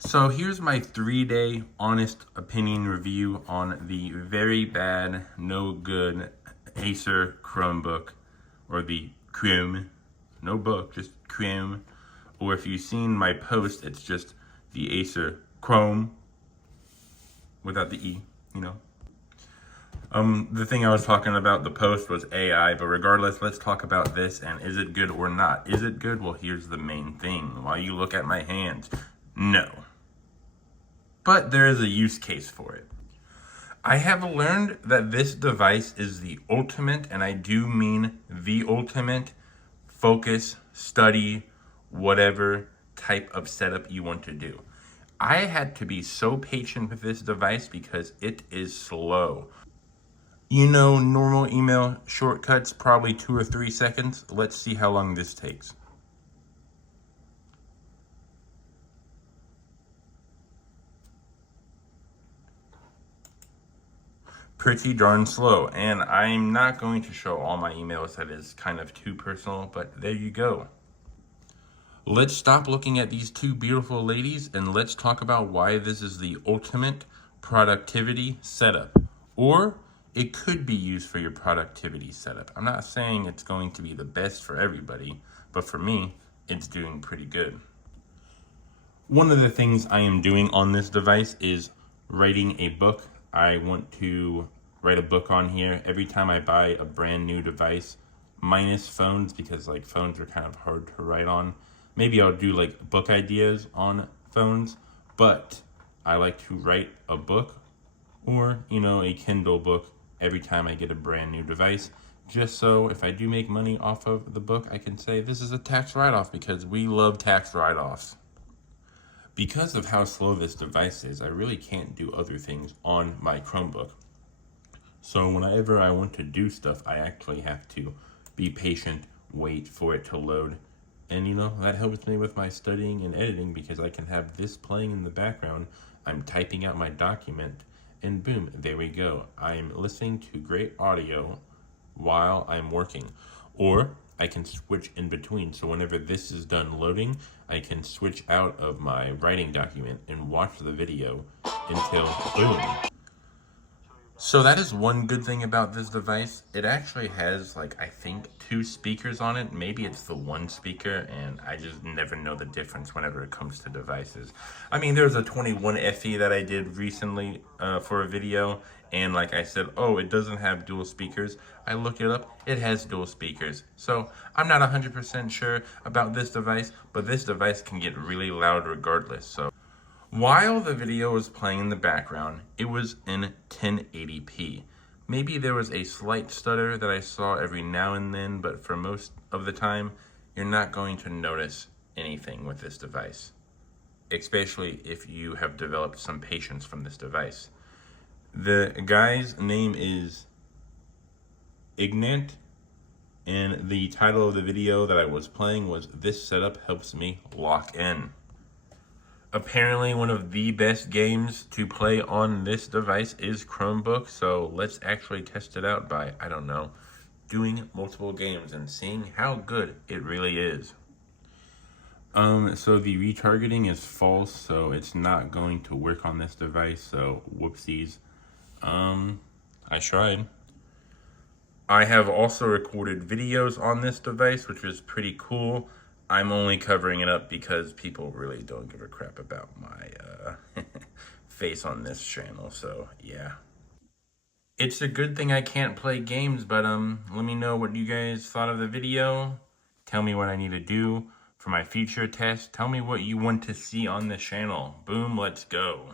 So here's my 3-day honest opinion review on the very bad, no good Acer Chromebook, or the Chrome, no book, just Chrome. Or if you've seen my post, it's just the Acer Chrome without the E, you know. The thing I was talking about, the post, was AI, but regardless, let's talk about this, and is it good or not? Is it good? Well, here's the main thing. While you look at my hands, no. But there is a use case for it. I have learned that this device is the ultimate, and I do mean the ultimate, focus, study, whatever type of setup you want to do. I had to be so patient with this device because it is slow. You know, normal email shortcuts, probably 2 or 3 seconds. Let's see how long this takes. Pretty darn slow, and I'm not going to show all my emails. That is kind of too personal, but there you go. Let's stop looking at these two beautiful ladies and let's talk about why this is the ultimate productivity setup. Or it could be used for your productivity setup. I'm not saying it's going to be the best for everybody, but for me, it's doing pretty good. One of the things I am doing on this device is writing a book. I want to write a book on here every time I buy a brand new device, minus phones, because like phones are kind of hard to write on. Maybe I'll do like book ideas on phones, but I like to write a book or, you know, a Kindle book every time I get a brand new device, just so if I do make money off of the book, I can say this is a tax write-off, because we love tax write-offs. Because of how slow this device is, I really can't do other things on my Chromebook. So whenever I want to do stuff, I actually have to be patient, wait for it to load. And you know, that helps me with my studying and editing, because I can have this playing in the background. I'm typing out my document, and boom, there we go. I'm listening to great audio while I'm working. Or I can switch in between. So whenever this is done loading, I can switch out of my writing document and watch the video until boom. So that is one good thing about this device. It actually has, like, I think 2 speakers on it. Maybe it's the one speaker, and I just never know the difference whenever it comes to devices. I mean, there's a 21 FE that I did recently for a video, and like I said, oh, it doesn't have dual speakers. I looked it up, it has dual speakers. So I'm not 100% sure about this device, but this device can get really loud regardless. So while the video was playing in the background, it was in 1080p. Maybe there was a slight stutter that I saw every now and then, but for most of the time, you're not going to notice anything with this device, especially if you have developed some patience from this device. The guy's name is Ignat, and the title of the video that I was playing was "This Setup Helps Me Lock In." Apparently one of the best games to play on this device is Chromebook, so let's actually test it out by, I don't know, doing multiple games and seeing how good it really is. So the retargeting is false, so it's not going to work on this device, so whoopsies. I tried. I have also recorded videos on this device, which was pretty cool. I'm only covering it up because people really don't give a crap about my face on this channel, so yeah. It's a good thing I can't play games, but let me know what you guys thought of the video. Tell me what I need to do for my future test. Tell me what you want to see on this channel. Boom, let's go.